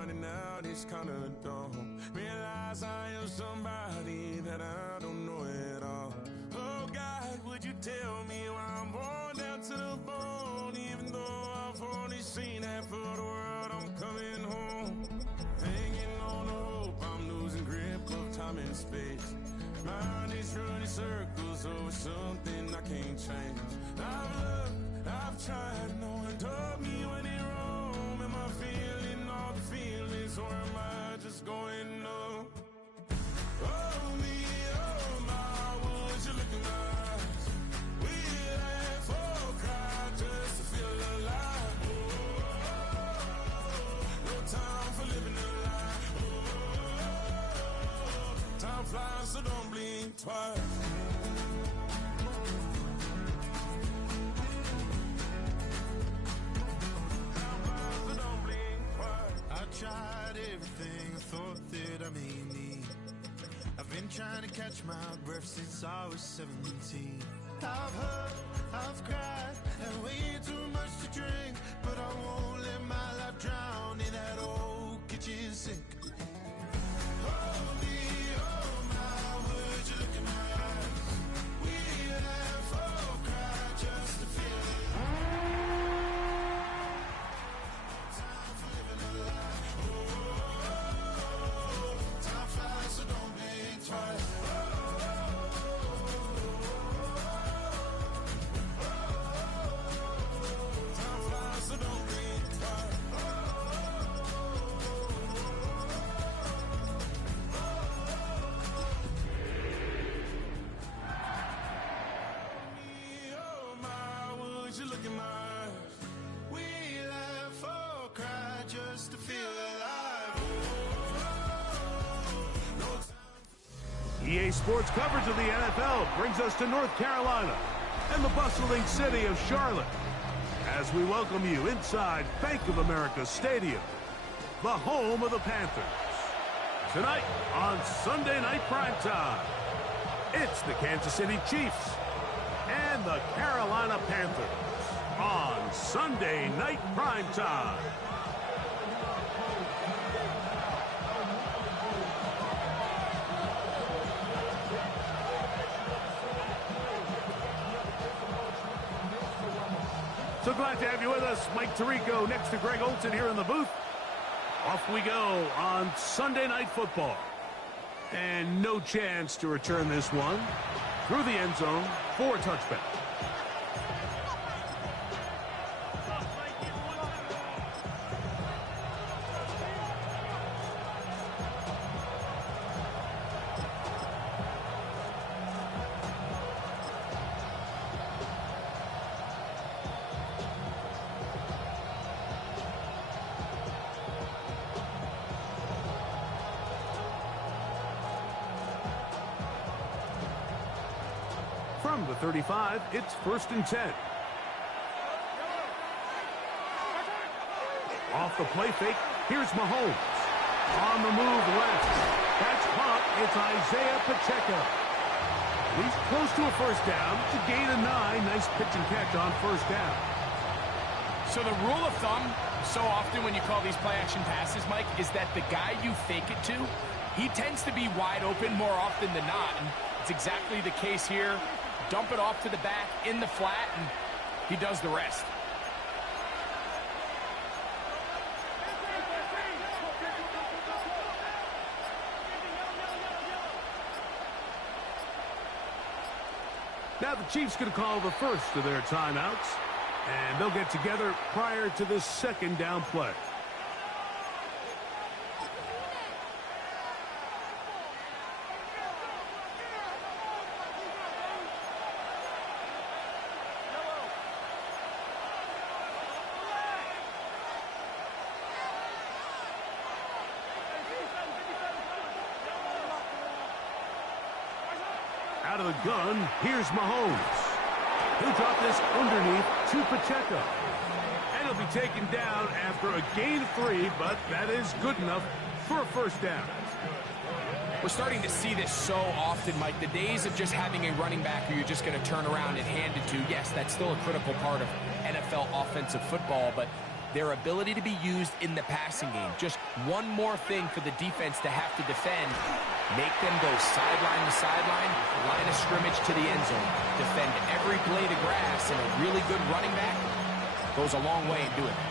finding out it's kinda dumb. Realize I am somebody that I don't know at all. Oh God, would you tell me why I'm born down to the bone? Even though I've only seen half of the world, I'm coming home. Hanging on to hope, I'm losing grip of time and space. Mind is running circles over something I can't change. I've looked, I've tried, no one told me when it wrong. Am I feeling all the feelings, or am I just going numb? Oh me, oh my, would you look in my eyes? We laugh or cry just to feel alive. No time for living a lie. Time flies, so don't blink twice. I tried everything I thought that I may need. I've been trying to catch my breath since I was 17. I've hurt, I've cried, and way too much to drink, but I won't let my life drown in that old kitchen sink. Oh me, oh my, would you look in my eyes? We laugh or cry just to feel it. Time for living a lie. Time flies, so don't blink twice. Time flies, so don't blink twice. Oh my, would you look in my eyes? We laugh or cry just to feel alive. EA Sports coverage of the NFL brings us to North Carolina and the bustling city of Charlotte as we welcome you inside Bank of America Stadium, the home of the Panthers. Tonight on Sunday Night Primetime, it's the Kansas City Chiefs and the Carolina Panthers on Sunday Night Primetime. So glad to have you with us. Mike Tirico next to Greg Olson here in the booth. Off we go on Sunday Night Football. And no chance to return this one through the end zone for a touchback. From the 35, it's 1st and 10. Off the play fake, here's Mahomes. On the move left. That's caught. It's Isaiah Pacheco. He's close to a first down. To gain a 9. Nice pitch and catch on first down. So the rule of thumb, so often when you call these play-action passes, Mike, is that the guy you fake it to, he tends to be wide open more often than not. And it's exactly the case here. Dump it off to the back in the flat, and he does the rest. Now the Chiefs going to call the first of their timeouts, and they'll get together prior to the second down play. Out of the gun, here's Mahomes. He'll drop this underneath to Pacheco. And he'll be taken down after a gain of 3, but that is good enough for a first down. We're starting to see this so often, Mike. The days of just having a running back who you're just going to turn around and hand it to, yes, that's still a critical part of NFL offensive football, but their ability to be used in the passing game. Just one more thing for the defense to have to defend. Make them go sideline to sideline, line of scrimmage to the end zone. Defend every blade of grass, and a really good running back goes a long way in doing it.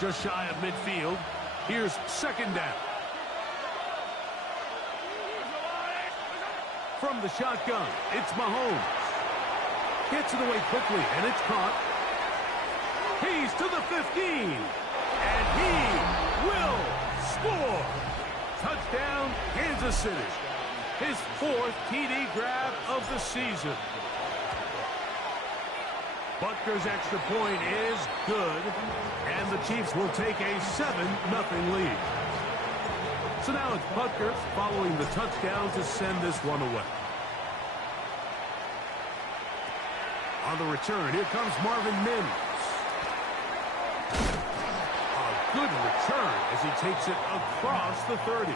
Just shy of midfield. Here's second down. From the shotgun, it's Mahomes. Gets it away quickly, and it's caught. He's to the 15. And he will score. Touchdown, Kansas City. His 4th TD grab of the season. Butker's extra point is good, and the Chiefs will take a 7-0 lead. So now it's Butker following the touchdown to send this one away. On the return, here comes Marvin Mims. A good return as he takes it across the 30.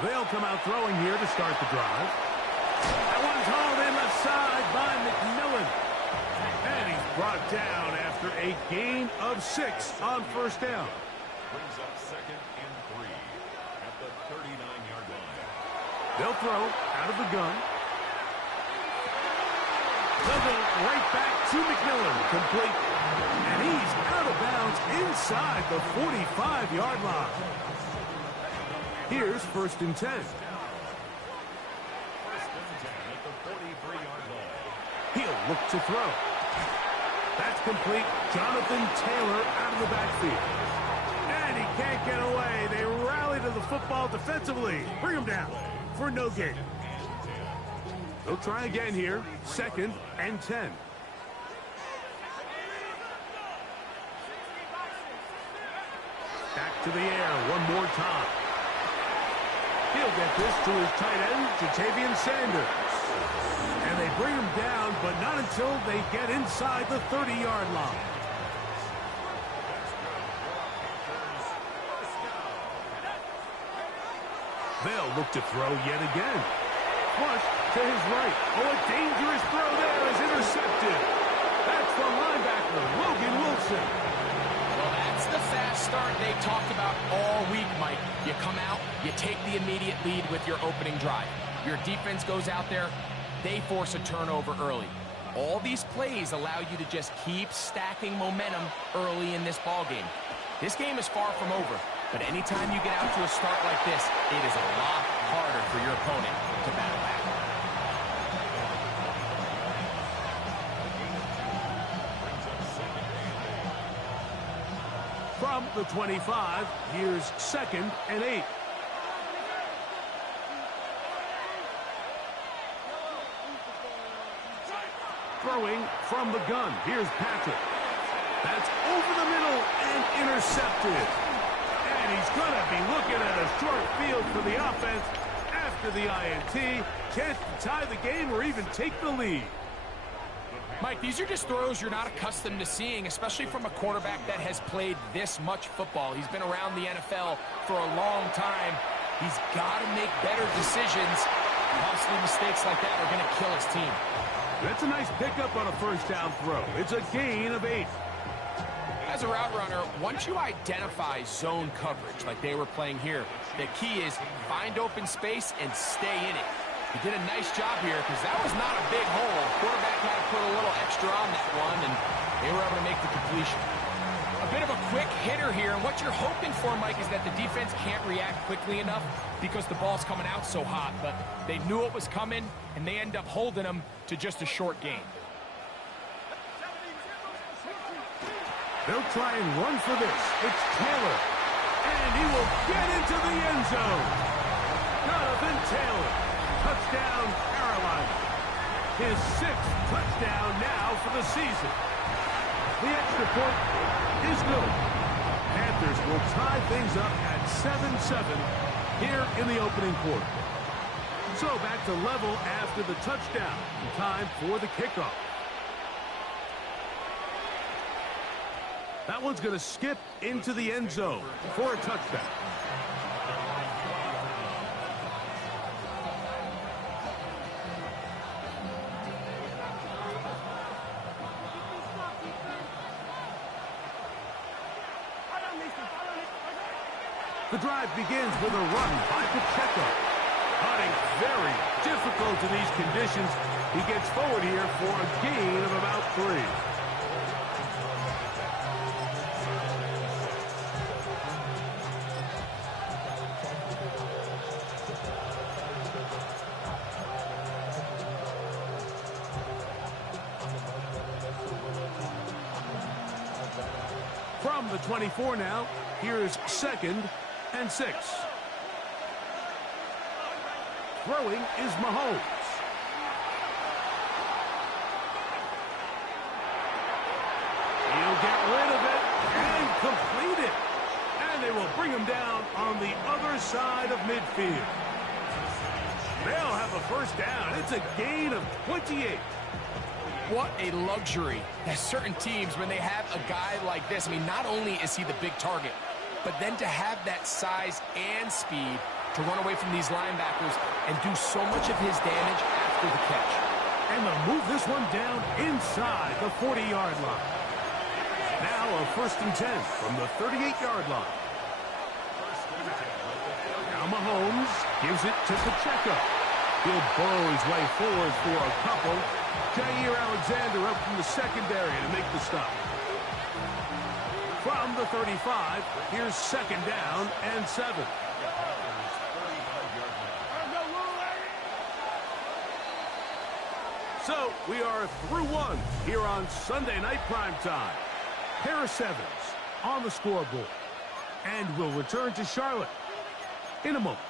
They'll come out throwing here to start the drive. That one's hauled in left side by McMillan. And he's brought down after a gain of 6 on first down. Brings up 2nd and 3 at the 39-yard line. They'll throw out of the gun. They'll go right back to McMillan. Complete. And he's out of bounds inside the 45-yard line. Here's 1st and 10. 1st and 10 at the 43-yard line. He'll look to throw. That's complete. Jonathan Taylor out of the backfield. And he can't get away. They rally to the football defensively. Bring him down for no gain. They'll try again here. 2nd and 10. Back to the air one more time. He'll get this to his tight end, Ja'Tavion Sanders. And they bring him down, but not until they get inside the 30-yard line. They'll look to throw yet again. Flush to his right. Oh, a dangerous throw there is intercepted. That's the linebacker, Logan Wilson. Well, that's the fast start they talked about all week, Mike. You come out, you take the immediate lead with your opening drive. Your defense goes out there, they force a turnover early. All these plays allow you to just keep stacking momentum early in this ball game. This game is far from over, but anytime you get out to a start like this, it is a lot harder for your opponent to battle back. From the 25, here's 2nd and 8. Throwing from the gun. Here's Patrick. That's over the middle and intercepted. And he's going to be looking at a short field for the offense after the INT. Chance to tie the game or even take the lead. Mike, these are just throws you're not accustomed to seeing, especially from a quarterback that has played this much football. He's been around the NFL for a long time. He's got to make better decisions. Costly mistakes like that are going to kill his team. That's a nice pickup on a first down throw. It's a gain of 8. As a route runner, once you identify zone coverage like they were playing here, the key is find open space and stay in it. He did a nice job here because that was not a big hole. Quarterback had to put a little extra on that one, and they were able to make the completion. A bit of a quick hitter here, and what you're hoping for, Mike, is that the defense can't react quickly enough because the ball's coming out so hot, but they knew it was coming, and they end up holding them to just a short gain. They'll try and run for this. It's Taylor, and he will get into the end zone. Jonathan Taylor. Touchdown, Carolina. His 6th touchdown now for the season. The extra point is good. Panthers will tie things up at 7-7 here in the opening quarter. So back to level after the touchdown. Time for the kickoff. That one's going to skip into the end zone for a touchdown. The drive begins with a run by Pacheco. Hunting very difficult in these conditions. He gets forward here for a gain of about 3. From the 24 now, here's 2nd and 6. Throwing is Mahomes. He'll get rid of it and complete it. And they will bring him down on the other side of midfield. They'll have a first down. It's a gain of 28. What a luxury. There's certain teams, when they have a guy like this, I mean, not only is he the big target, but then to have that size and speed to run away from these linebackers and do so much of his damage after the catch. And they'll move this one down inside the 40-yard line. Now a 1st and 10 from the 38-yard line. Now Mahomes gives it to Pacheco. He'll burrow his way forward for a couple. Jair Alexander up from the secondary to make the stop. From the 35, here's 2nd down and 7. So we are through one here on Sunday Night Primetime. Pair of 7s on the scoreboard. And we'll return to Charlotte in a moment.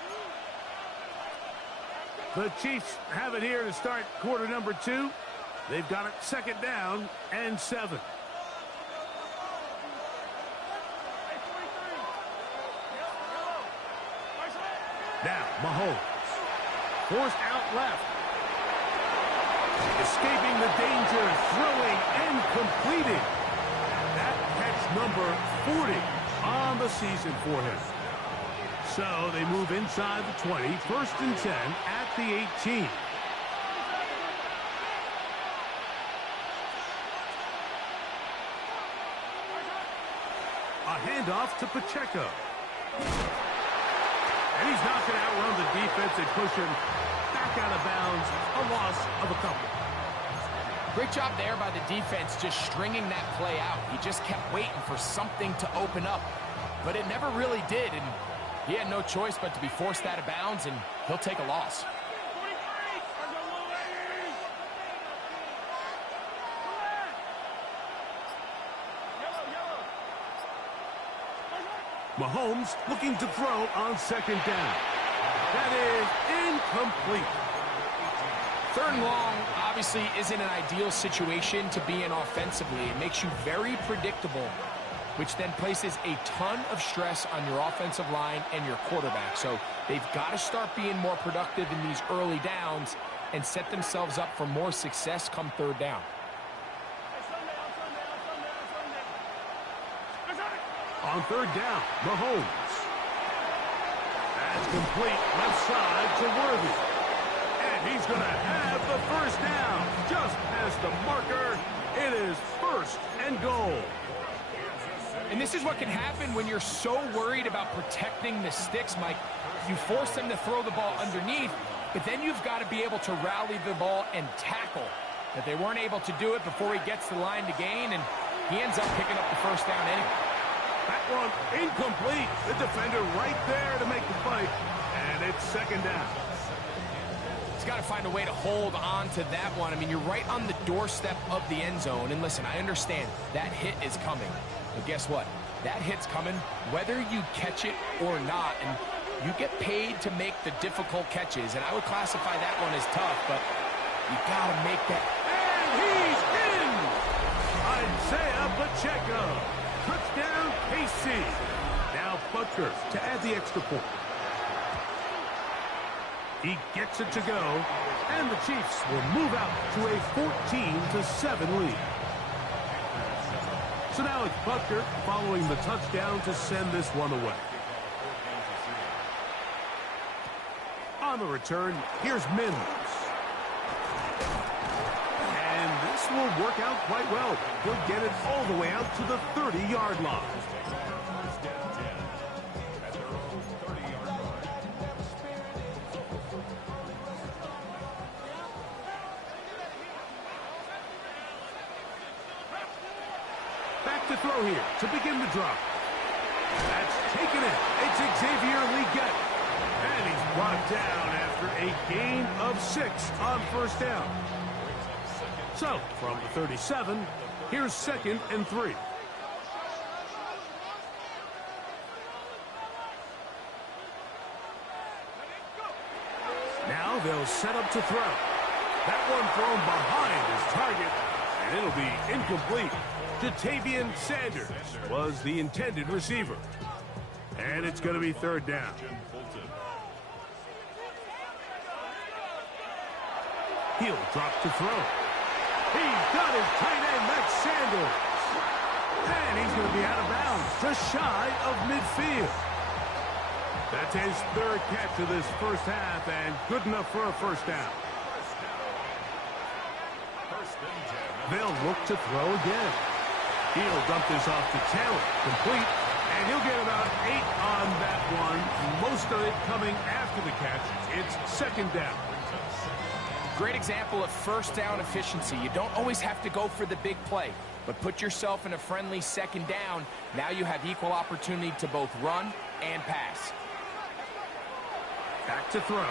The Chiefs have it here to start quarter number 2. They've got it 2nd down and 7. Now, Mahomes. Forced out left. Escaping the danger, throwing and completing. That catch number 40 on the season for him. So they move inside the 20, 1st and 10 at the 18. A handoff to Pacheco. And he's not going to outrun the defense and push him back out of bounds, a loss of a couple. Great job there by the defense just stringing that play out. He just kept waiting for something to open up, but it never really did, and he had no choice but to be forced out of bounds, and he'll take a loss. Mahomes looking to throw on 2nd down. That is incomplete. 3rd and long obviously isn't an ideal situation to be in offensively. It makes you very predictable, which then places a ton of stress on your offensive line and your quarterback. So they've got to start being more productive in these early downs and set themselves up for more success come 3rd down. On 3rd down, Mahomes. That's complete left side to Worthy. And he's going to have the first down. Just past the marker. It is 1st and goal. And this is what can happen when you're so worried about protecting the sticks, Mike. You force them to throw the ball underneath, but then you've got to be able to rally the ball and tackle. But they weren't able to do it before he gets the line to gain, and he ends up picking up the first down anyway. That one incomplete. The defender right there to make the fight. And it's 2nd down. He's got to find a way to hold on to that one. I mean, you're right on the doorstep of the end zone. And listen, I understand that hit is coming. But guess what? That hit's coming whether you catch it or not. And you get paid to make the difficult catches. And I would classify that one as tough, but you got to make that. And he's in! Isaiah Pacheco. Touchdown, KC. Now Butker to add the extra point. He gets it to go, and the Chiefs will move out to a 14-7 lead. So now it's Butker following the touchdown to send this one away. On the return, here's Mims. And this will work out quite well. He'll get it all the way out to the 30-yard line. Back to throw here to begin the drop. That's taken it. It's Xavier Legette. And he's brought down after a gain of 6 on first down. So, from the 37, here's 2nd and 3. Now they'll set up to throw. That one thrown behind his target, and it'll be incomplete. Jatavian Sanders was the intended receiver. And it's going to be 3rd down. He'll drop to throw. He's got his tight end, that's Sanders. And he's going to be out of bounds, just shy of midfield. That's his 3rd catch of this first half, and good enough for a first down. They'll look to throw again. He'll dump this off to Taylor, complete, and he'll get about 8 on that one, most of it coming after the catch. It's 2nd down. Great example of first down efficiency. You don't always have to go for the big play, but put yourself in a friendly 2nd down. Now you have equal opportunity to both run and pass. Back to throw.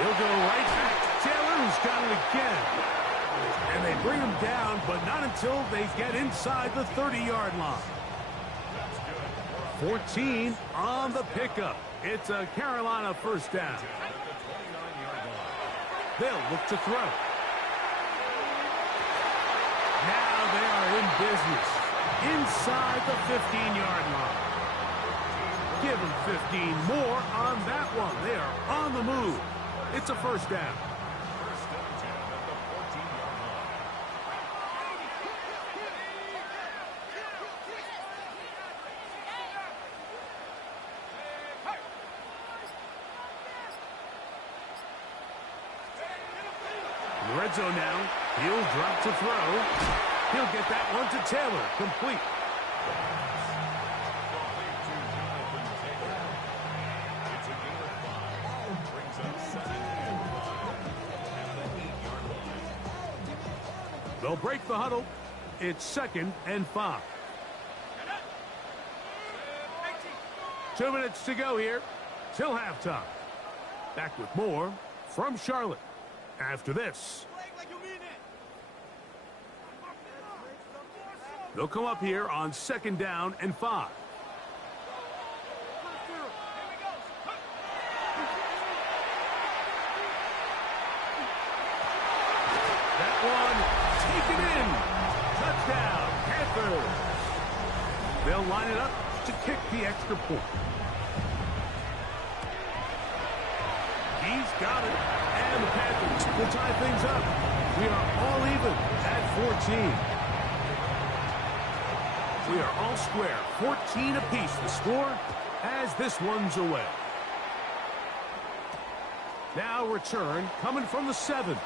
He'll go right back to Taylor, who's got it again. And they bring him down, but not until they get inside the 30-yard line. 14 on the pickup. It's a Carolina first down. They'll look to throw. Now they are in business. Inside the 15-yard line. Give them 15 more on that one. They are on the move. It's a first down. In the red zone now, he'll drop to throw. He'll get that one to Taylor, complete. They'll break the huddle. It's 2nd and 5. 2 minutes to go here till halftime. Back with more from Charlotte after this. They'll come up here on 2nd down and 5. That one taken in. Touchdown, Panthers. They'll line it up to kick the extra point. He's got it. And the Panthers will tie things up. We are all even at 14. We are all square. 14 apiece the score as this one's away. Now return coming from the 7.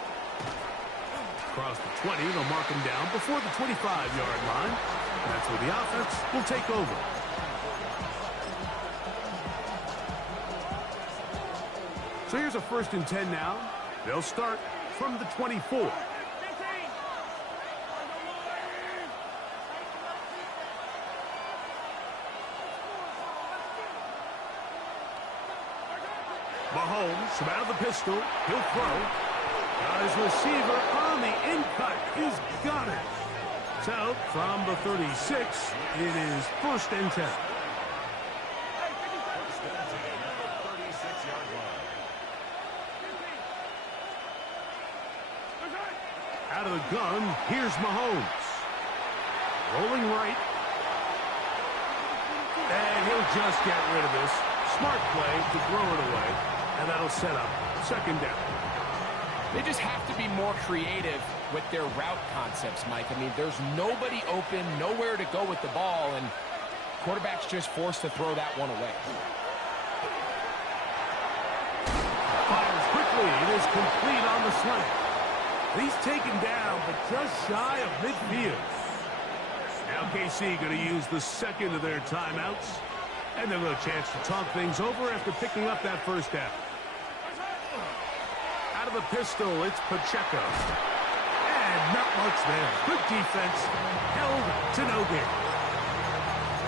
Across the 20, they'll mark him down before the 25-yard line. That's where the offense will take over. So here's a 1st and 10 now. They'll start from the 24. Mahomes from out of the pistol. He'll throw. His receiver on the in-cut. He's got it. So, from the 36, it is 1st and 10. Out of the gun, here's Mahomes. Rolling right. And he'll just get rid of this. Smart play to throw it away. And that'll set up second down. They just have to be more creative with their route concepts, Mike. I mean, there's nobody open, nowhere to go with the ball, and quarterback's just forced to throw that one away. Fires quickly. It is complete on the slant. He's taken down, but just shy of midfield. Now KC going to use the second of their timeouts. And they'll have a chance to talk things over after picking up that first down. Out of the pistol, it's Pacheco. And not much there. Good defense. Held to no gain.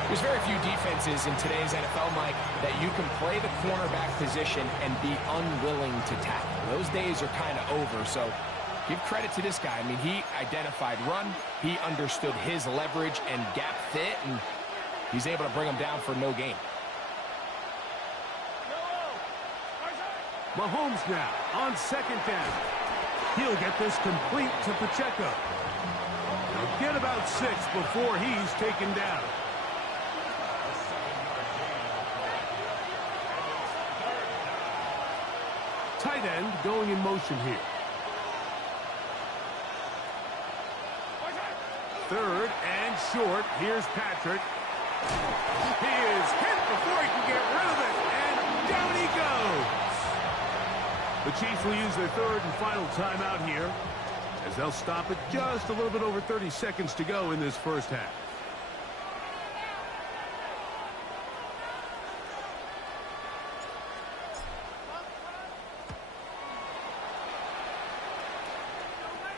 There's very few defenses in today's NFL, Mike, that you can play the cornerback position and be unwilling to tackle. Those days are kind of over, so give credit to this guy. I mean, he identified run, he understood his leverage and gap fit, and he's able to bring him down for no gain. Mahomes now on second down. He'll get this complete to Pacheco. He'll get about 6 before he's taken down. Tight end going in motion here. Third and short. Here's Patrick. He is hit before he can get rid of it, and down he goes. The Chiefs will use their third and final timeout here, as they'll stop it just a little bit over 30 seconds to go in this first half.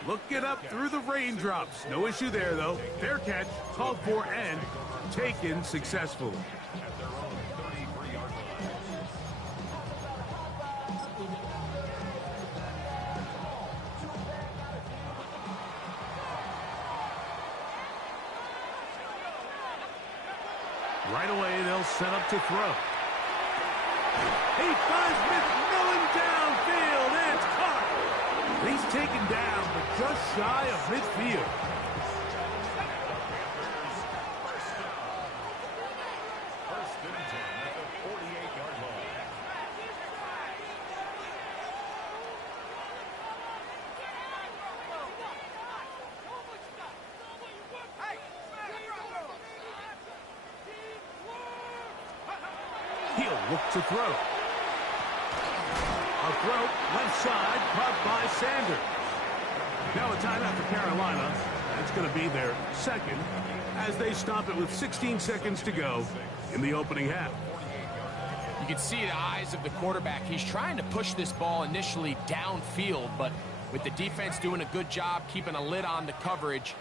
Looking up through the raindrops. No issue there, though. Fair catch, called for, and taken successfully. Right away, they'll set up to throw. He finds McMillan downfield, and it's caught. He's taken down, but just shy of midfield. First and 10 at the 48-yard line. He'll look to throw. A throw, left side, caught by Sanders. Now a timeout for Carolina. That's going to be their second as they stop it with 16 seconds to go in the opening half. You can see the eyes of the quarterback. He's trying to push this ball initially downfield, but with the defense doing a good job keeping a lid on the coverage,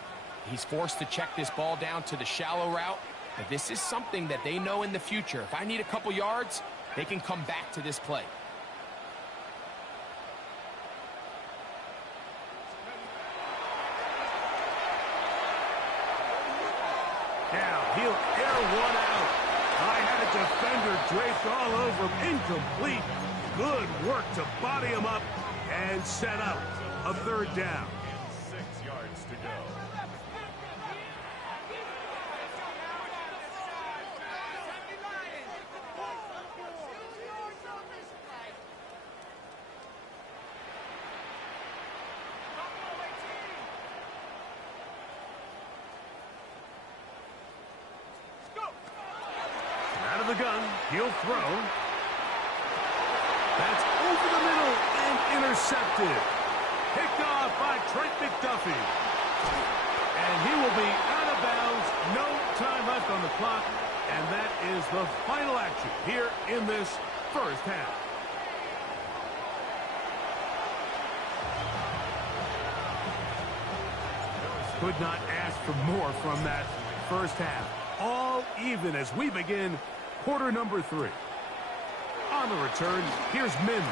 he's forced to check this ball down to the shallow route. But this is something that they know in the future. If I need a couple yards, they can come back to this play. Now he'll air one out. I had a defender draped all over him. Incomplete. Good work to body him up and set up a third down. 6 yards to go. Out of the gun, he'll throw. That's over the middle and intercepted. Picked off by Trent McDuffie. And he will be out of bounds. No time left on the clock. And that is the final action here in this first half. Could not ask for more from that first half. All even as we begin quarter number 3. On the return, here's Mims.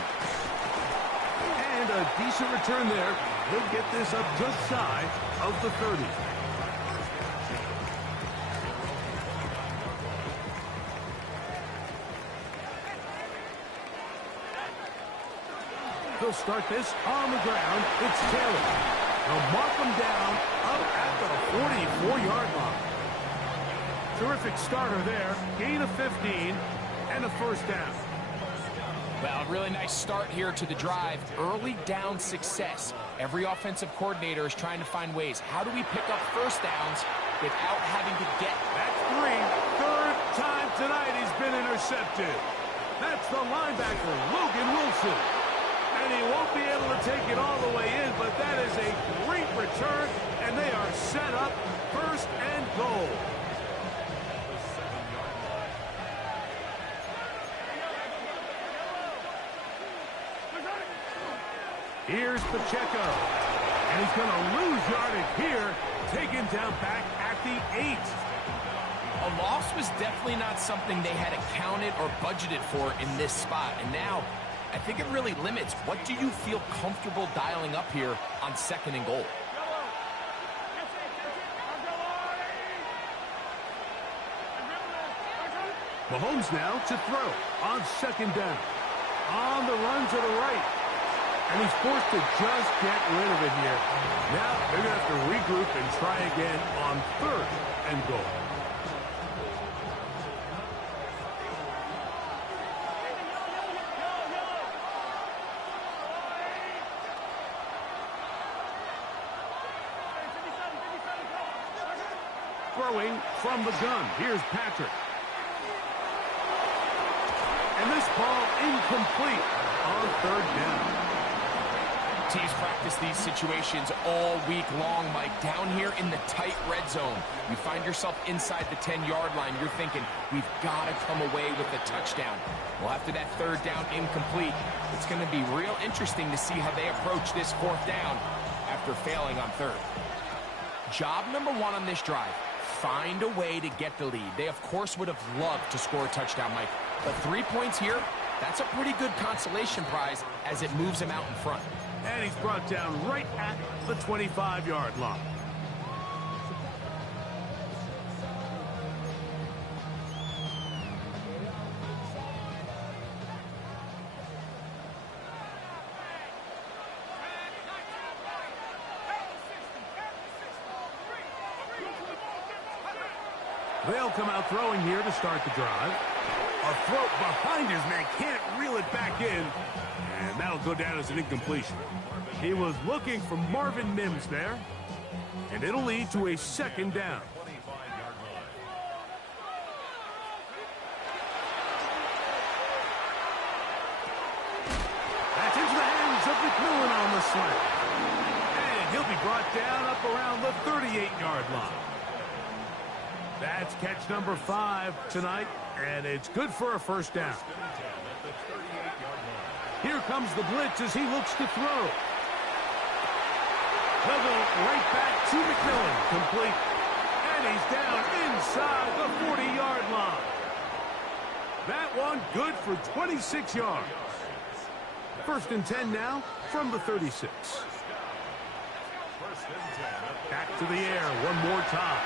And a decent return there. He'll get this up just shy of the 30. He'll start this on the ground. It's Taylor. They'll mark him down up at the 44-yard line. Terrific starter there. Gain of 15 and a first down. Well, a really nice start here to the drive. Early down success. Every offensive coordinator is trying to find ways. How do we pick up first downs without having to get? That's three. Third time tonight he's been intercepted. That's the linebacker, Logan Wilson. And he won't be able to take it all the way in, but that is a great return, and they are set up first and goal. Here's Pacheco, and he's going to lose yardage here, taken down back at the 8. A loss was definitely not something they had accounted or budgeted for in this spot. And now, I think it really limits. What do you feel comfortable dialing up here on 2nd and goal? Mahomes now to throw on 2nd down. On the run to the right. And he's forced to just get rid of it here. Now they're going to have to regroup and try again on 3rd and goal. Throwing from the gun. Here's Patrick. And this ball incomplete on 3rd down. Teams practice these situations all week long, Mike. Down here in the tight red zone, you find yourself inside the 10-yard line. You're thinking, we've got to come away with a touchdown. Well, after that 3rd down incomplete, it's going to be real interesting to see how they approach this 4th down after failing on 3rd. Job number 1 on this drive, find a way to get the lead. They, of course, would have loved to score a touchdown, Mike. But 3 points here, that's a pretty good consolation prize as it moves him out in front. And he's brought down right at the 25-yard line. They'll come out throwing here to start the drive. A throw behind his man, can't reel it back in. And that'll go down as an incompletion. He was looking for Marvin Mims there. And it'll lead to a 2nd down. That's into the hands of McMillan on the slant. And he'll be brought down up around the 38-yard line. That's catch number 5 tonight, and it's good for a 1st down. Here comes the blitz as he looks to throw. They'll go right back to McMillan, complete. And he's down inside the 40-yard line. That one good for 26 yards. 1st and 10 now from the 36. Back to the air one more time.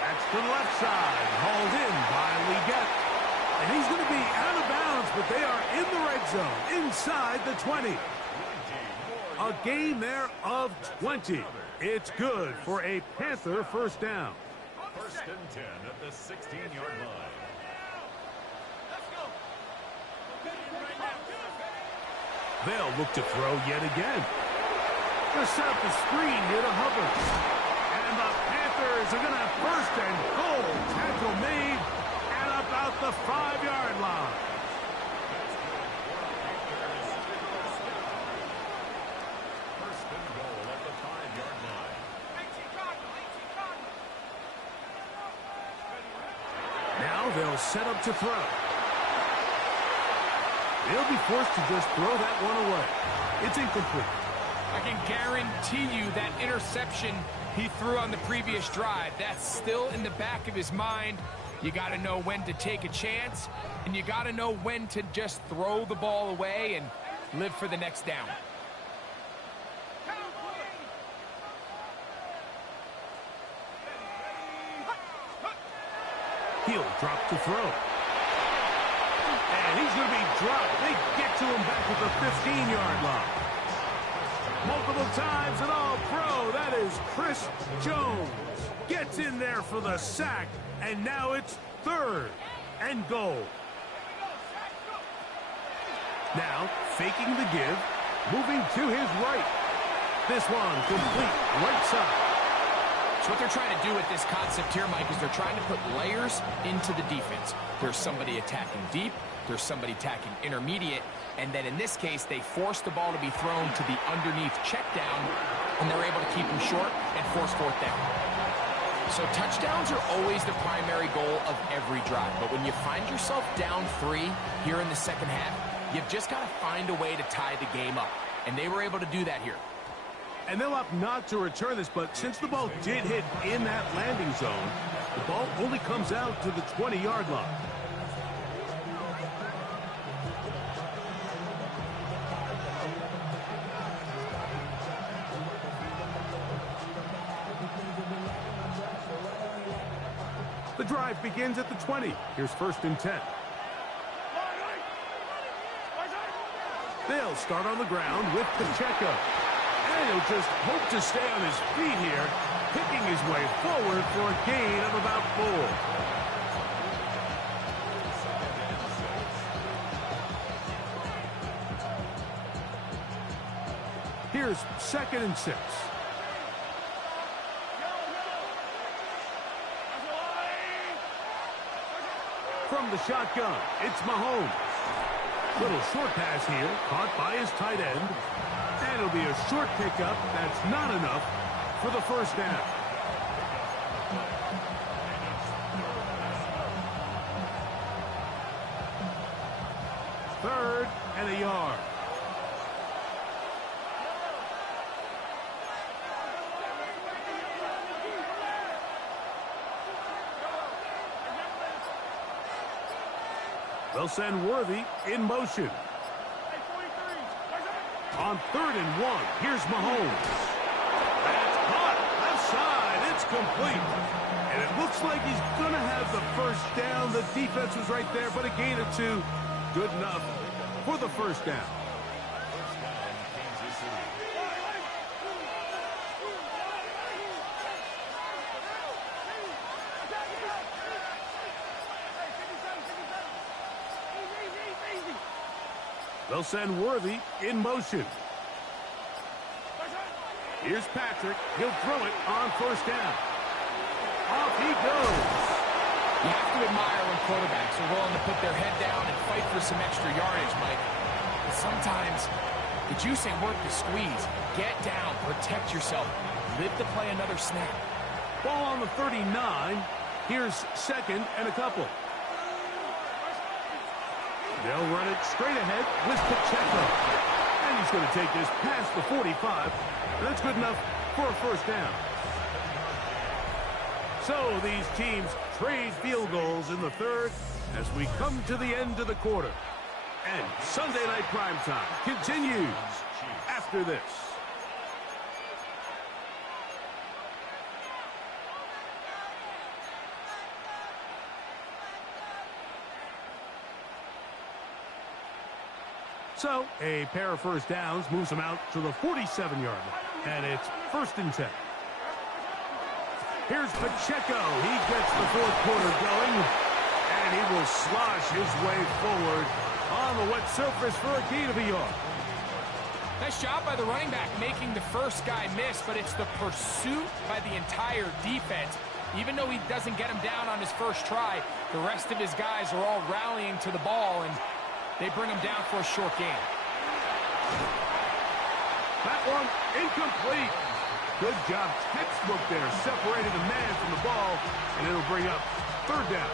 That's to the left side, hauled in by Leggett. And he's going to be out of bounds, but they are in the red zone, inside the 20. A gain there of 20. It's good for a Panther 1st down. 1st and 10 at the 16-yard line. They'll look to throw yet again. They'll set up the screen here to Hubbard. And the Panthers are going to have 1st and goal. Tackle made at about the 5-yard line. First and goal at the 5-yard line. Now they'll set up to throw. They'll be forced to just throw that one away. It's incomplete. I can guarantee you that interception he threw on the previous drive, that's still in the back of his mind. You got to know when to take a chance, and you got to know when to just throw the ball away and live for the next down. He'll drop to throw. And he's going to be dropped. They get to him back at the 15-yard line. Multiple times and all pro, that is Chris Jones. Gets in there for the sack, and now it's 3rd and goal. Now, faking the give, moving to his right. This one complete right side. So what they're trying to do with this concept here, Mike, is they're trying to put layers into the defense. There's somebody attacking deep, there's somebody attacking intermediate, and then in this case, they force the ball to be thrown to the underneath check down, and they're able to keep him short and force fourth down. So touchdowns are always the primary goal of every drive, but when you find yourself down 3 here in the second half, you've just got to find a way to tie the game up, and they were able to do that here. And they'll opt not to return this, but since the ball did hit in that landing zone, the ball only comes out to the 20-yard line. The drive begins at the 20. Here's 1st and 10. They'll start on the ground with Pacheco. And he'll just hope to stay on his feet here, picking his way forward for a gain of about 4. Here's 2nd and 6. From the shotgun, it's Mahomes. Little short pass here, caught by his tight end. And it'll be a short pickup. That's not enough for the 1st down. Third and a yard. They'll send Worthy in motion. On 3rd and 1, here's Mahomes. That's caught. Left side. It's complete. And it looks like he's going to have the 1st down. The defense was right there, but a gain of 2. Good enough for the 1st down. Kansas City. They'll send Worthy in motion. Here's Patrick. He'll throw it on 1st down. Off he goes. You have to admire when quarterbacks are willing to put their head down and fight for some extra yardage, Mike. But sometimes the juice ain't worth the squeeze. Get down, protect yourself, live to play another snap. Ball on the 39. Here's 2nd and a couple. They'll run it straight ahead with Pacheco. And he's going to take this past the 45. And that's good enough for a 1st down. So these teams trade field goals in the 3rd as we come to the end of the quarter. And Sunday Night Primetime continues after this. So, a pair of 1st downs moves them out to the 47-yard line. And it's 1st and 10. Here's Pacheco. He gets the 4th quarter going. And he will slosh his way forward on the wet surface for a gain of a yard. Nice job by the running back making the first guy miss, but it's the pursuit by the entire defense. Even though he doesn't get him down on his first try, the rest of his guys are all rallying to the ball, and they bring him down for a short gain. That one incomplete. Good job, textbook there, separating the man from the ball, and it'll bring up 3rd down.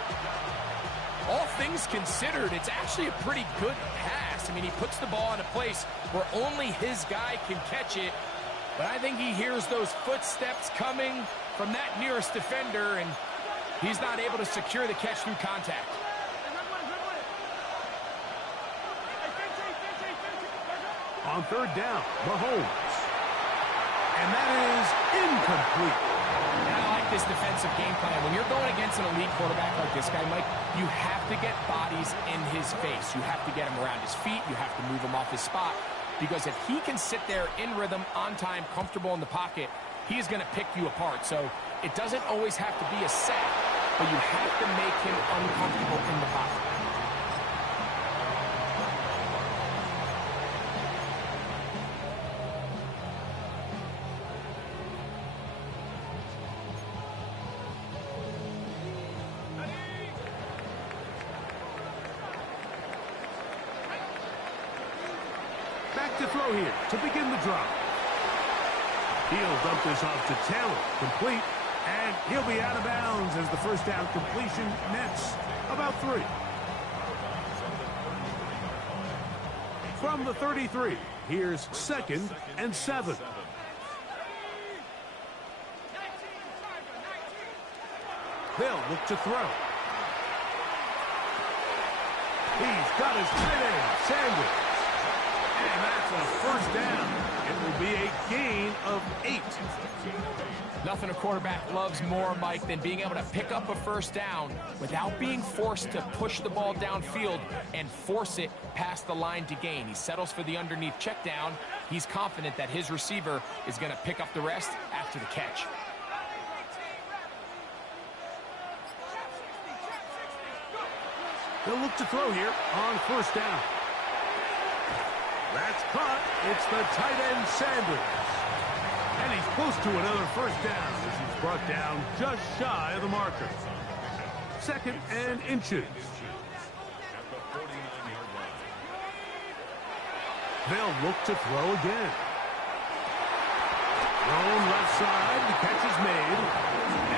All things considered, it's actually a pretty good pass. I mean, he puts the ball in a place where only his guy can catch it, but I think he hears those footsteps coming from that nearest defender, and he's not able to secure the catch through contact. On 3rd down, Mahomes. And that is incomplete. And I like this defensive game plan. When you're going against an elite quarterback like this guy, Mike, you have to get bodies in his face. You have to get him around his feet. You have to move him off his spot. Because if he can sit there in rhythm, on time, comfortable in the pocket, he is going to pick you apart. So it doesn't always have to be a sack, but you have to make him uncomfortable in the pocket. to throw here to begin the drive. He'll dump this off to Taylor. Complete. And he'll be out of bounds as the first down completion nets about 3. From the 33, here's 2nd and 7. They'll look to throw. He's got his tight end, Sanders. And that's a first down. It will be a gain of 8. Nothing a quarterback loves more, Mike, than being able to pick up a first down without being forced to push the ball downfield and force it past the line to gain. He settles for the underneath check down. He's confident that his receiver is going to pick up the rest after the catch. They'll look to throw here on first down. That's caught. It's the tight end, Sanders. And he's close to another first down as he's brought down just shy of the marker. 2nd and inches. They'll look to throw again. Thrown left side. The catch is made.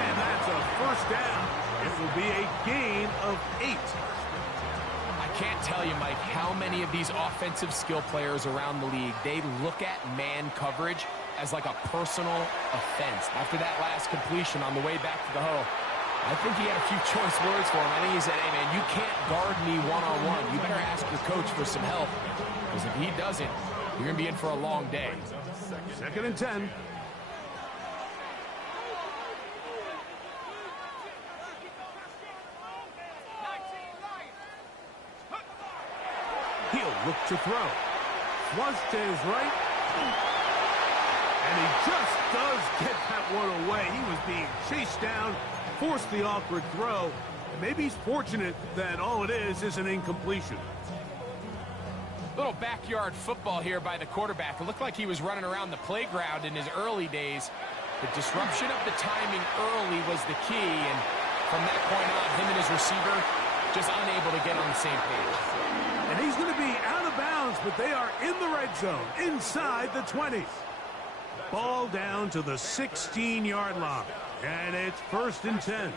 And that's a first down. It will be a gain of 8. Can't tell you, Mike, how many of these offensive skill players around the league, they look at man coverage as like a personal offense. After that last completion on the way back to the huddle, I think he had a few choice words for him. I think he said, hey, man, you can't guard me one-on-one. You better ask your coach for some help, because if he doesn't, you're going to be in for a long day. 2nd and 10. He'll look to throw. Flush to his right. And he just does get that one away. He was being chased down, forced the awkward throw. And maybe he's fortunate that all it is an incompletion. Little backyard football here by the quarterback. It looked like he was running around the playground in his early days. The disruption of the timing early was the key. And from that point on, him and his receiver just unable to get on the same page. And he's going to be out of bounds, but they are in the red zone, inside the 20. Ball down to the 16-yard line. And it's 1st and 10.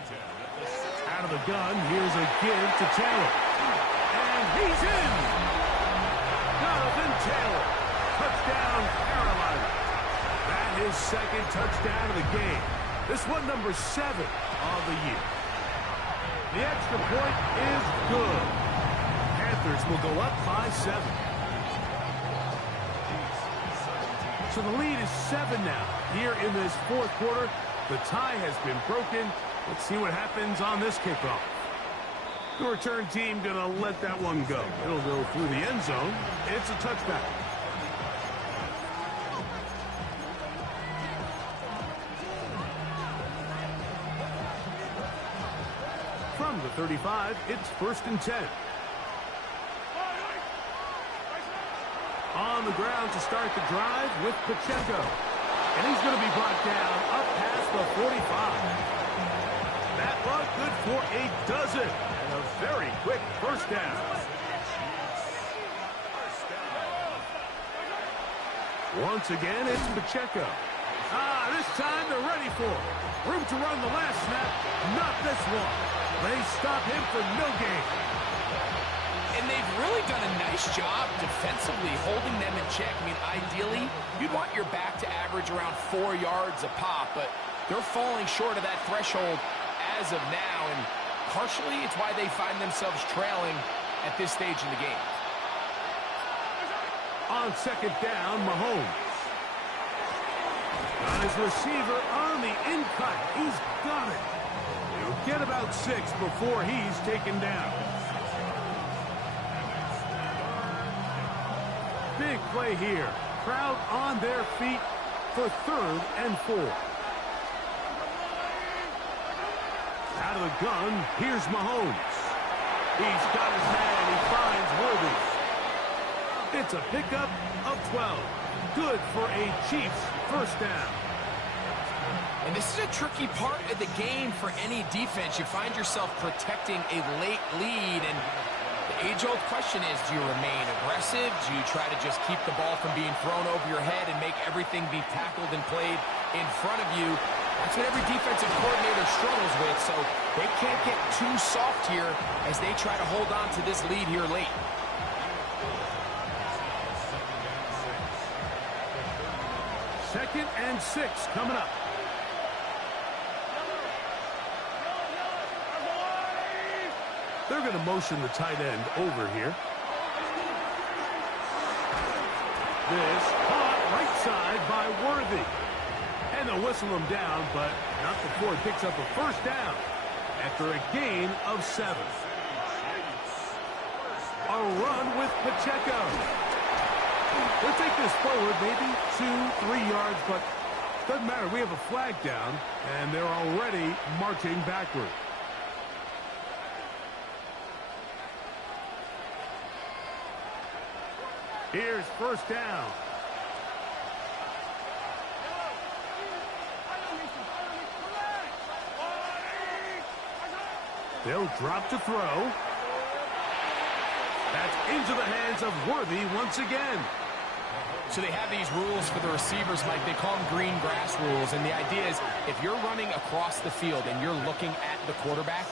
Out of the gun, here's a give to Taylor. And he's in! Jonathan Taylor. Touchdown, Carolina. That is 2nd touchdown of the game. This one number 7 of the year. The extra point is good. Panthers will go up by 7. So the lead is 7 now. Here in this 4th quarter, the tie has been broken. Let's see what happens on this kickoff. The return team going to let that one go. It'll go through the end zone. It's a touchback. From the 35, it's 1st and 10. On the ground to start the drive with Pacheco. And he's going to be brought down up past the 45. That run good for a dozen. And a very quick first down. Once again, it's Pacheco. This time they're ready for it. Room to run the last snap. Not this one. They stop him for no gain. And they've really done a nice job defensively holding them in check. I mean, ideally, you'd want your back to average around 4 yards a pop, but they're falling short of that threshold as of now, and partially it's why they find themselves trailing at this stage in the game. On 2nd down, Mahomes. Got his receiver on the in-cut. He's got it. He'll get about 6 before he's taken down. Big play here. Crowd on their feet for 3rd and 4. Out of the gun, here's Mahomes. He's got his man. He finds Worthy. It's a pickup of 12. Good for a Chiefs first down. And this is a tricky part of the game for any defense. You find yourself protecting a late lead, and age-old question is, do you remain aggressive? Do you try to just keep the ball from being thrown over your head and make everything be tackled and played in front of you? That's what every defensive coordinator struggles with, so they can't get too soft here as they try to hold on to this lead here late. Second and 6 coming up. They're going to motion the tight end over here. This caught right side by Worthy. And they'll whistle him down, but not before he picks up a first down after a gain of 7. A run with Pacheco. They'll take this forward maybe 2-3 yards, but doesn't matter. We have a flag down, and they're already marching backward. Here's first down. They'll drop to throw. That's into the hands of Worthy once again. So they have these rules for the receivers, Mike. They call them green grass rules. And the idea is if you're running across the field and you're looking at the quarterback,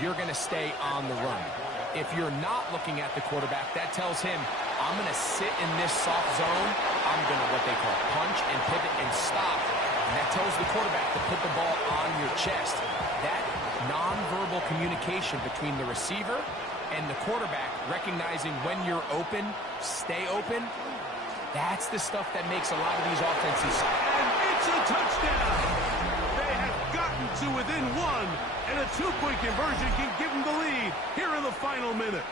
you're going to stay on the run. If you're not looking at the quarterback, that tells him, I'm going to sit in this soft zone. I'm going to what they call punch and pivot and stop. And that tells the quarterback to put the ball on your chest. That nonverbal communication between the receiver and the quarterback, recognizing when you're open, stay open, that's the stuff that makes a lot of these offenses. And it's a touchdown. They have gotten to within 1, and a 2-point conversion can give them the lead here in the final minute.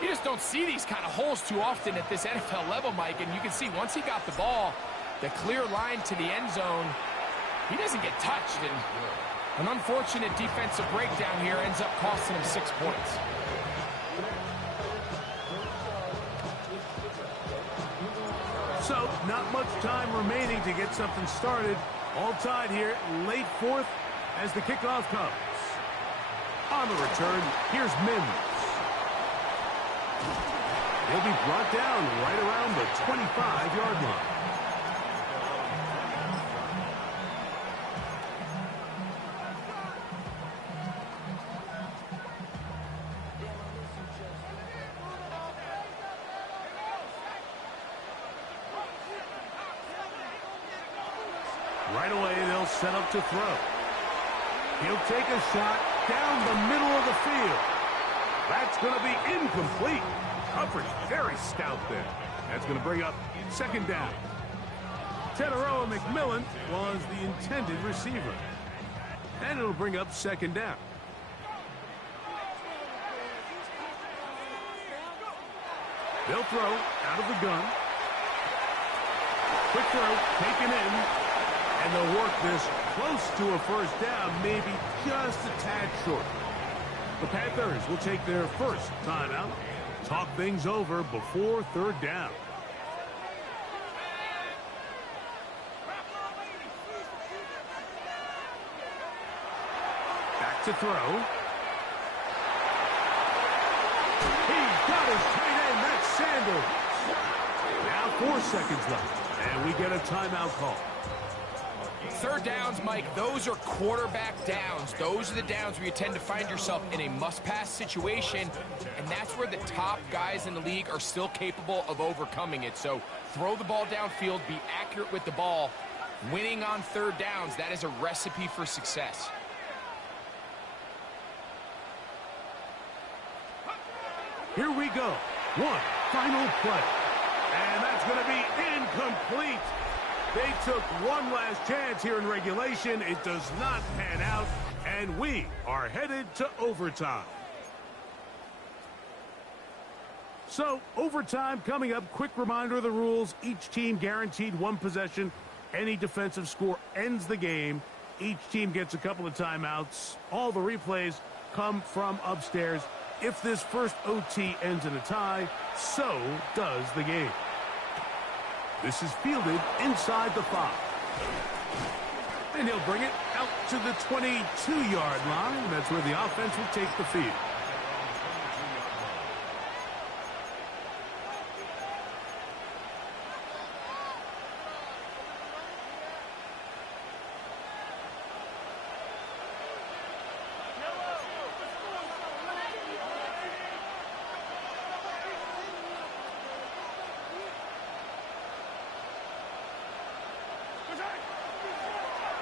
You just don't see these kind of holes too often at this NFL level, Mike, and you can see once he got the ball, the clear line to the end zone, he doesn't get touched, and an unfortunate defensive breakdown here ends up costing him 6 points. So, not much time remaining to get something started. All tied here, late 4th as the kickoff comes. On the return, here's Mims. He'll be brought down right around the 25-yard line. Right away, they'll set up to throw. He'll take a shot down the middle of the field. That's going to be incomplete. Coverage very stout there. That's going to bring up second down. Teteroa McMillan was the intended receiver. And it'll bring up second down. They'll throw out of the gun. Quick throw, taken in. And they'll work this close to a first down, maybe just a tad short. The Panthers will take their first timeout. Talk things over before third down. Back to throw. He's got his tight end. That's Sanders. Now 4 seconds left, and we get a timeout call. Third downs, Mike, those are quarterback downs. Those are the downs where you tend to find yourself in a must-pass situation, and that's where the top guys in the league are still capable of overcoming it. So throw the ball downfield, be accurate with the ball. Winning on third downs, that is a recipe for success. Here we go. One final play. And that's going to be incomplete. They took one last chance here in regulation. It does not pan out, and we are headed to overtime. So, overtime coming up. Quick reminder of the rules. Each team guaranteed one possession. Any defensive score ends the game. Each team gets a couple of timeouts. All the replays come from upstairs. If this first OT ends in a tie, so does the game. This is fielded inside the 5. And he'll bring it out to the 22-yard line. That's where the offense will take the field.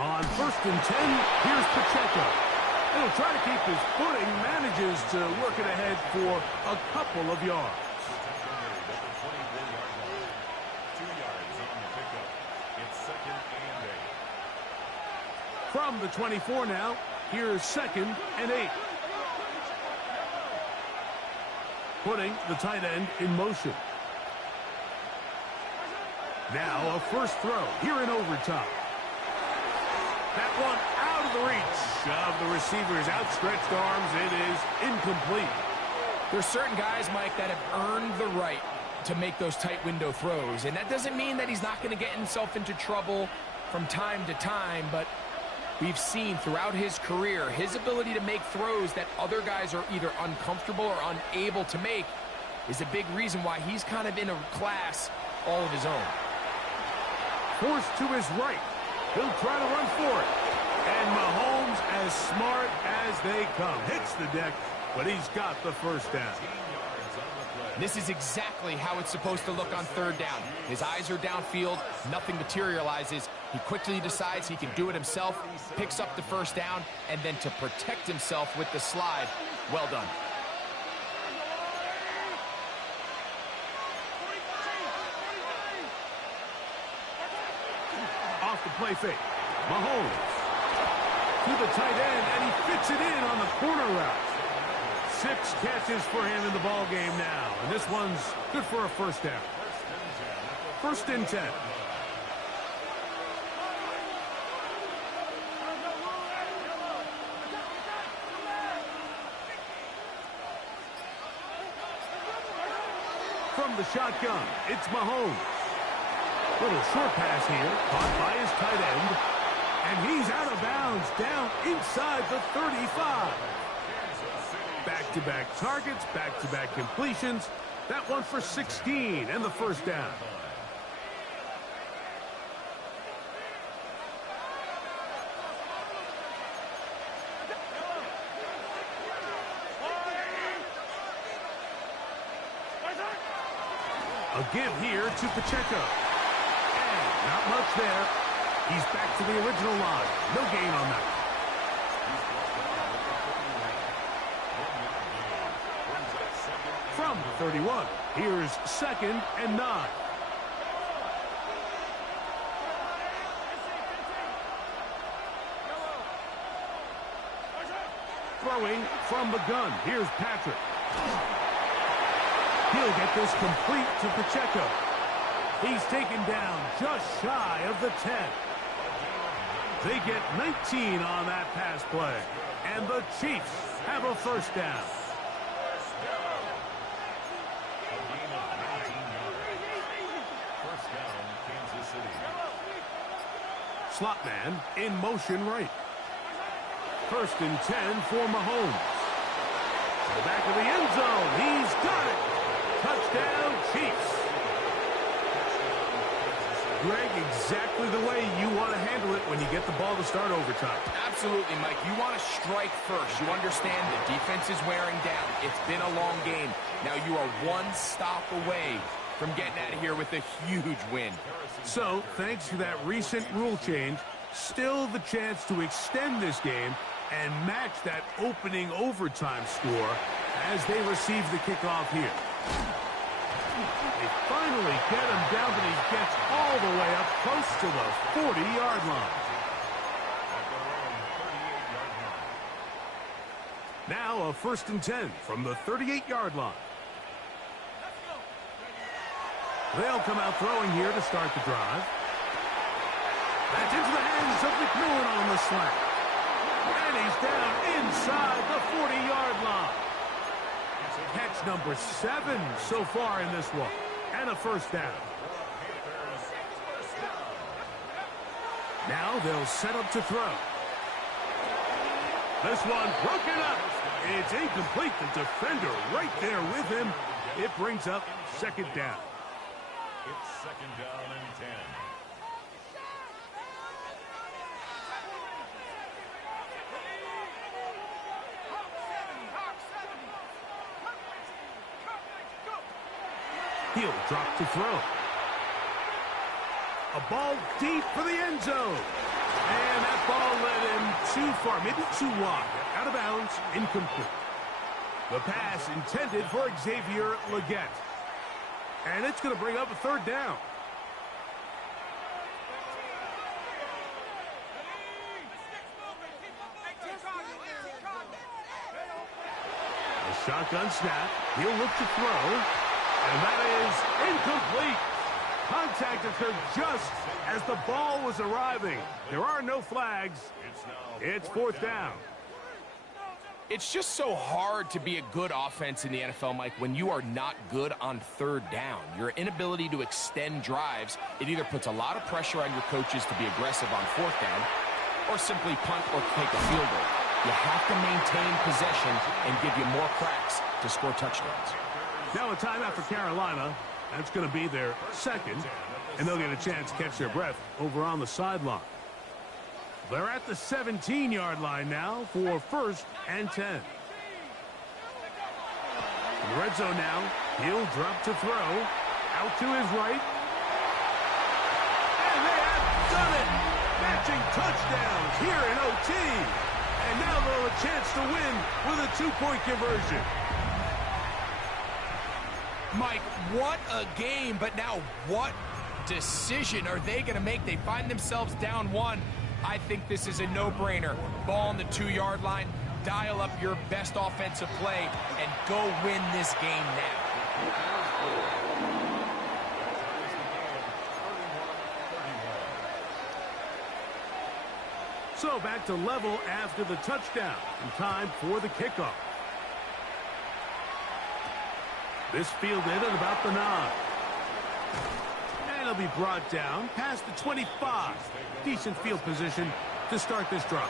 On 1st and 10, here's Pacheco. He'll try to keep his footing, manages to work it ahead for a couple of yards. 2 yards on the pickup. It's 2nd and 8. From the 24 now, here's 2nd and 8. Putting the tight end in motion. Now a first throw here in overtime. That one out of the reach of the receiver's outstretched arms. It is incomplete. There's certain guys, Mike, that have earned the right to make those tight window throws. And that doesn't mean that he's not going to get himself into trouble from time to time, but we've seen throughout his career his ability to make throws that other guys are either uncomfortable or unable to make is a big reason why he's kind of in a class all of his own. Forced to his right. He'll try to run for it. And Mahomes, as smart as they come, hits the deck, but he's got the first down. This is exactly how it's supposed to look on 3rd down. His eyes are downfield, nothing materializes. He quickly decides he can do it himself, picks up the first down, and then to protect himself with the slide, well done. Off the play fake. Mahomes to the tight end, and he fits it in on the corner route. 6 catches for him in the ball game now, and this one's good for a first down. 1st and 10. From the shotgun, it's Mahomes. Little short pass here, caught by his tight end, and he's out of bounds, down inside the 35. Back-to-back targets, back-to-back completions. That one for 16 and the first down. A give here to Pacheco. And not much there. He's back to the original line. No gain on that. From the 31, here's 2nd and 9. Throwing from the gun, here's Patrick. He'll get this complete to Pacheco. He's taken down just shy of the 10. They get 19 on that pass play. And the Chiefs have a first down. Slot man in motion right. 1st and 10 for Mahomes. To the back of the end zone. He's got it. Touchdown, Chiefs. Greg, exactly the way you want to handle it when you get the ball to start overtime. Absolutely, Mike. You want to strike first. You understand the defense is wearing down. It's been a long game. Now you are one stop away from getting out of here with a huge win. So, thanks to that recent rule change, still the chance to extend this game and match that opening overtime score as they receive the kickoff here. They finally get him down, but he gets all the way up close to the 40-yard line. Now a 1st and 10 from the 38-yard line. They'll come out throwing here to start the drive. That's into the hands of McMillan on the slant. And he's down inside the 40-yard line. Catch number 7 so far in this one. And a first down. Now they'll set up to throw. This one broken up. It's incomplete. The defender right there with him. It brings up 2nd down. It's 2nd down and 10. He'll drop to throw. A ball deep for the end zone. And that ball led him too far, maybe too wide. Out of bounds, incomplete. The pass intended for Xavier Legette. And it's going to bring up a third down. A shotgun snap. He'll look to throw. And that is incomplete. Contact occurred just as the ball was arriving. There are no flags. It's fourth down. It's just so hard to be a good offense in the NFL, Mike, when you are not good on third down. Your inability to extend drives, it either puts a lot of pressure on your coaches to be aggressive on fourth down or simply punt or take a field goal. You have to maintain possession and give you more cracks to score touchdowns. Now a timeout for Carolina. That's going to be their second, and they'll get a chance to catch their breath over on the sideline. They're at the 17-yard line now for first and 10. In the red zone now, he'll drop to throw. Out to his right. And they have done it! Matching touchdowns here in OT. And now they'll have a chance to win with a two-point conversion. Mike, what a game, but now what decision are they going to make? They find themselves down one. I think this is a no-brainer. Ball on the 2-yard line, dial up your best offensive play, and go win this game now. So back to level after the touchdown, and time for the kickoff. This fielded at about the 9. And it'll be brought down past the 25. Decent field position to start this drive.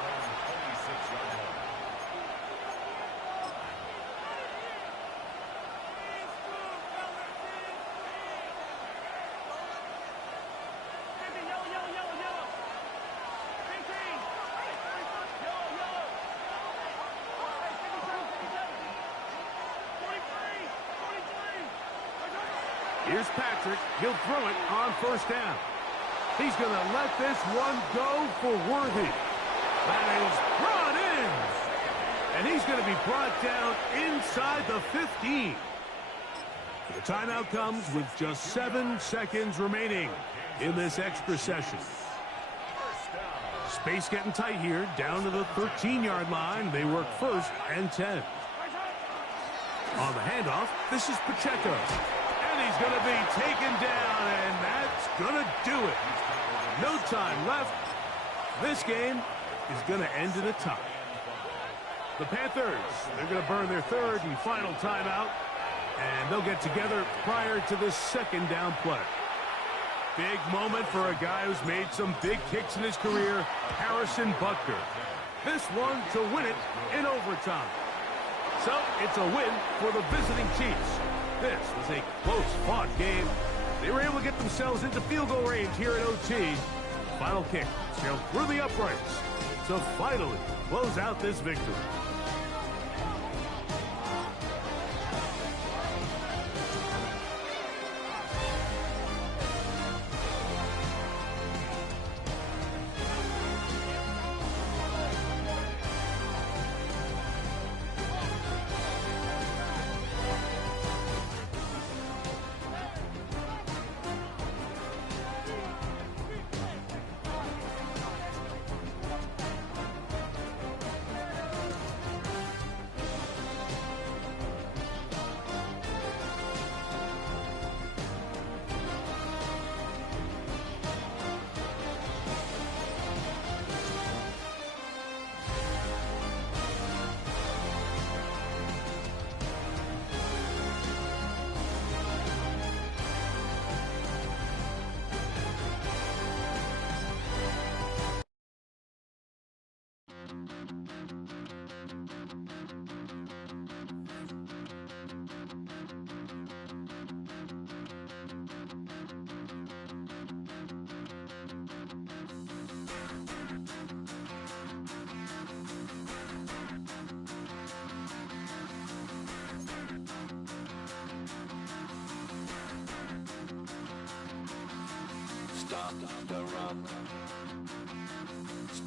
Here's Patrick. He'll throw it on first down. He's going to let this one go for Worthy. That is brought in. And he's going to be brought down inside the 15. The timeout comes with just 7 seconds remaining in this extra session. Space getting tight here. Down to the 13-yard line. They work first and 10. On the handoff, this is Pacheco. And he's going to be taken down, and that's going to do it. No time left. This game is going to end in a tie. The Panthers, they're going to burn their third and final timeout, and they'll get together prior to this second down play. Big moment for a guy who's made some big kicks in his career, Harrison Butker. This one to win it in overtime. So it's a win for the visiting Chiefs. This was a close-fought game. They were able to get themselves into field goal range here at OT. Final kick sailed through the uprights to finally close out this victory.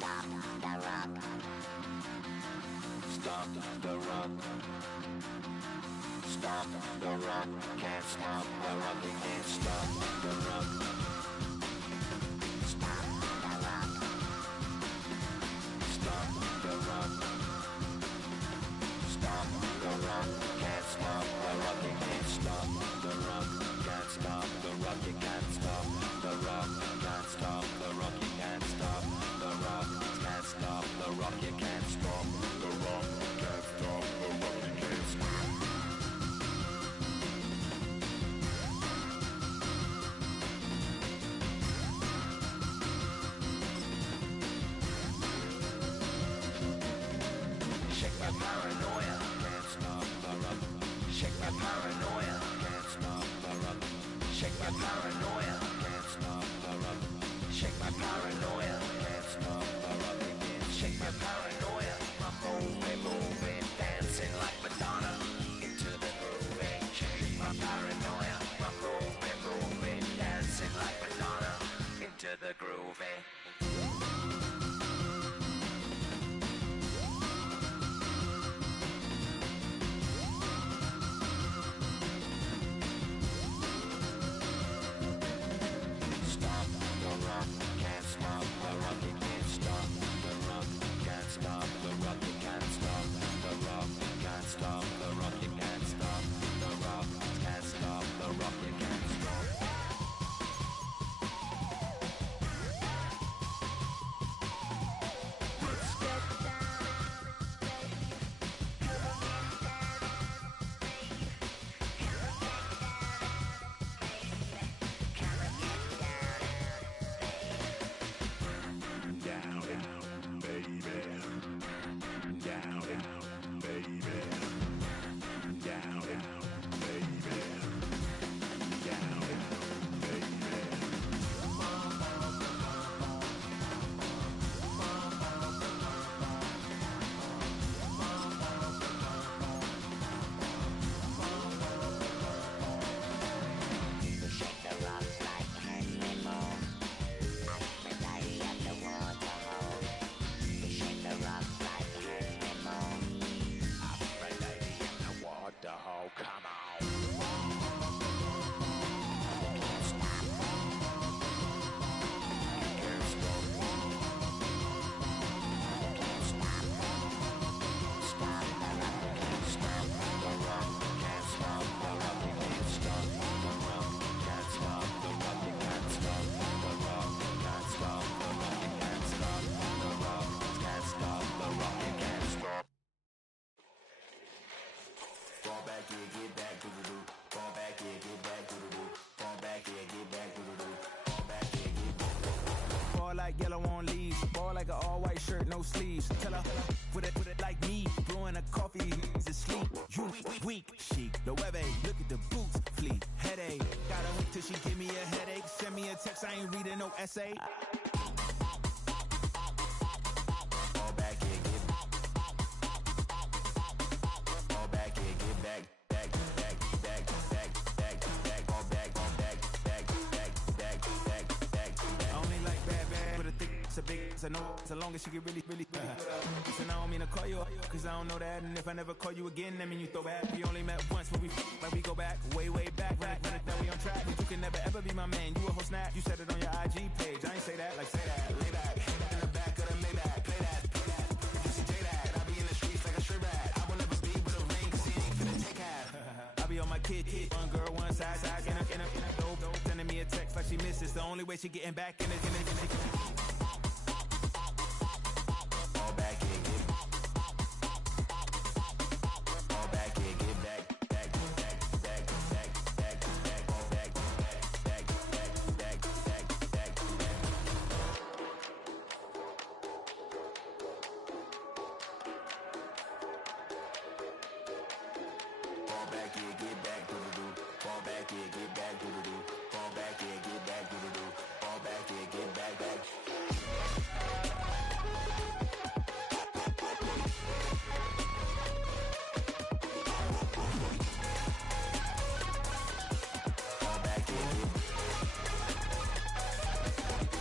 Stop the rock. Stop the rock. Stop the rock. Can't stop the rock. You can't stop the rock. Stop the rock. Stop the rock. Stop the rock. Can't stop the rock. You can't stop the rock. Can't stop the rock. You can't stop the rock. Can't stop the rock. You can't stop the rock. Can't stop the rock. You can't stop the rock. Can't stop the rock. You can't stop. Shake my paranoia. Can't stop the rock. Shake my paranoia. Can't stop the rock. Shake my paranoia. Can't stop the rock. Shake my paranoia. Can't stop the rock. Shake my paranoia. I'm moving, dancing like Madonna into the groove. Shake my paranoia. I'm moving, dancing like Madonna into the groove. Stop the rock, can't stop the rock, you can't stop the rock, can't stop the rock, you can't stop the rock, can't stop the rock, you can't stop the rock, can't stop the rock, you can't stop. Let's get down, baby. Come on, get down, baby. Come on, get down, baby. Come on, get down, Down, baby. Down, baby. Down, baby. Shake the rock like Henry Moore. Aphrodite at the waterhole. Shake the rock like Henry Moore. Aphrodite at the waterhole. Come on. Can't stop. Can't stop. Can't stop. Stop the rock. Can't stop the rock. Can't stop the rock. You can't stop the rock. Can't stop the rock. You can't stop the rock. Can't stop the rock. You can't stop the rock. Can't stop the rock. You can't stop. Fall back here, get back to the do. Fall back here, get back to the do. Fall back here, get back to the do. Fall back here, get back. Ball like yellow on leaves. Ball like an all-white shirt, no sleeves. Tell her, put it like me. Brewing a coffee, he's asleep. You weak, chic. The web look at the boots, fleet. Headache, gotta wait till she give me a headache. Send me a text, I ain't reading no essay. Fall back here, get back. Fall back here, get back. Back. Fall back. I only like bad, but a thick, it's a big, it's a no, so long as she get really. Listen, I don't mean to call you up, cause I don't know that. And if I never call you again, that mean you throw back. We only met once when we like we go back, way back. When it that we on track, but you can never ever be my man. You a whole snap, you said it on your IG page. I ain't say that, like say that, lay back. In the back of the Maybach, play that. You see J that, I be in the streets like a strip rat. I will never be with a ring, cause he ain't finna take half. I be on my kid, one girl, one side, in a dope, sending me a text like she misses. The only way she getting back in it. Fall back here, get back. Fall back here, get back. Fall back. Fall back here, get back to the do. Fall back here, get back to the do. Fall back here, get back to the do. Fall back here, get back.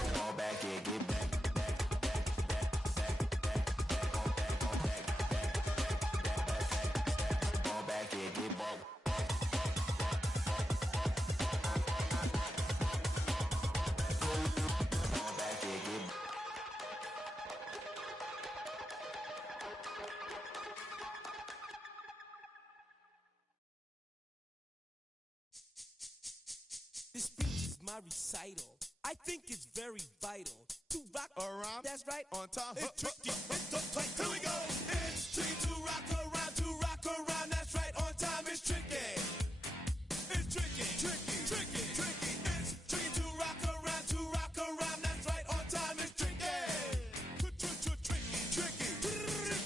Fall back here, get back. my recital. I think it's very vital to rock around. That's right, on time. It's tricky. It's the play. Here we go. It's tricky to rock around. That's right, on time. It's tricky. It's tricky. It's tricky. It's tricky to rock around. That's right, on time. It's tricky. Tricky.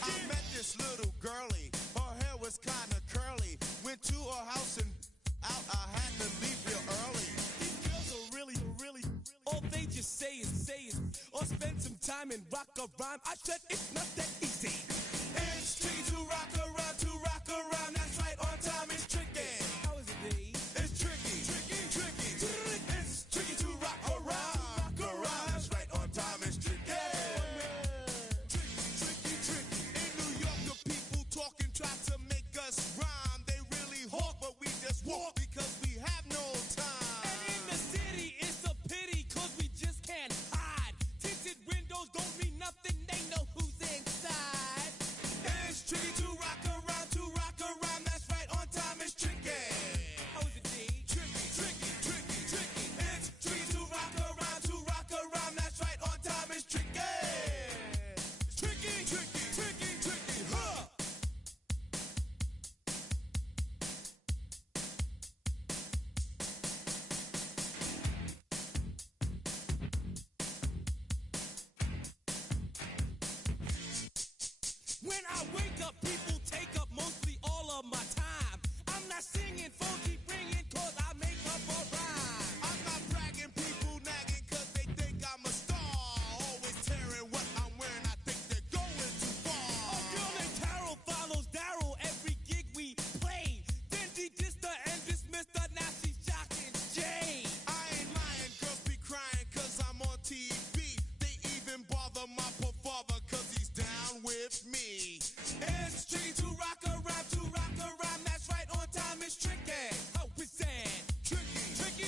I met this little girlie. Her hair was kind of curly. Went to her house and out. I had to leave real early. These girls are really, all they just say is, or spend some time and rock a rhyme. I said it's not that easy. It's tricky to rock around. That's right, on time. It's tricky. How is it, D? It's tricky. It's tricky to rock around. That's right, on time. It's tricky. Tricky. In New York, the people talking try to make us rhyme. They really hawk, but we just walk because we have no time. And in the city, it's a pity, cause we just can't hide. Tinted windows don't mean nothing, they know who's inside. It's tricky to rock around. That's right, on time. It's tricky. How is it, D? Tricky. It's tricky to rock around. That's right, on time. It's tricky. Tricky, huh? When I wake up, people take up mostly all of my time. I'm not singing funky, bringing, cause I make up a rhyme. I'm not bragging, people nagging, cause they think I'm a star. Always tearing what I'm wearing, I think they're going too far. A girl named Carol follows Daryl every gig we play. Then she dissed her and dismissed her, now she's shocking Jay. I ain't lying, girls be crying, cause I'm on TV. They even bother my poor father, cause he's down with me. It's tricky to rock around. That's right, on time. It's tricky. How is that? Tricky.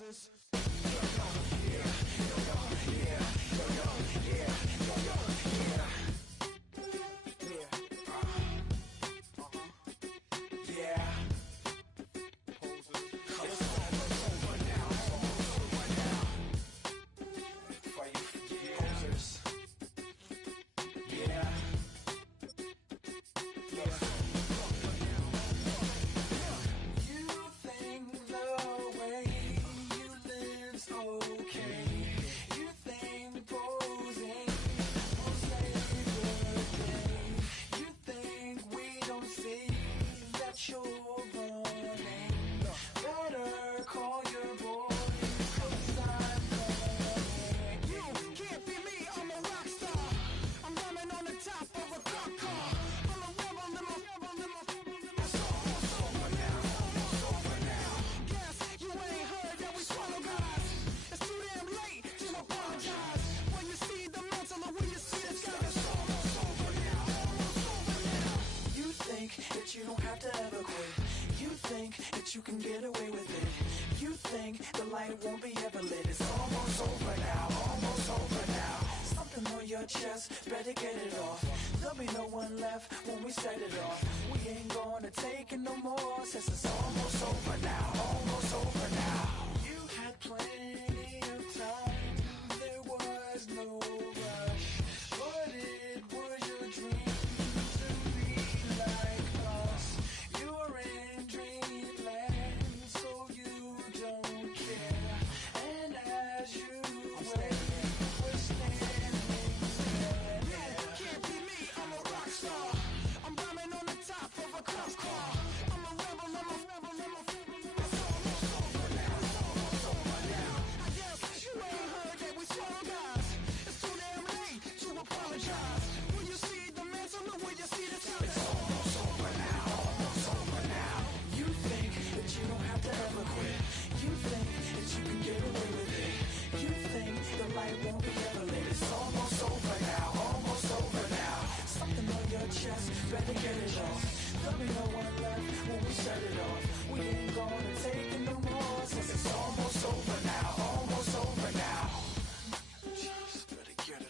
poses. You don't have to ever quit. You think that you can get away with it. You think the light won't be ever lit. It's almost over now, almost over now. Something on your chest, better get it off. There'll be no one left when we set it off. We ain't gonna take it no more, since it's almost over now, almost over now. You had plenty of time, there was no rush, but it was your dream. Better get it off. There'll be no one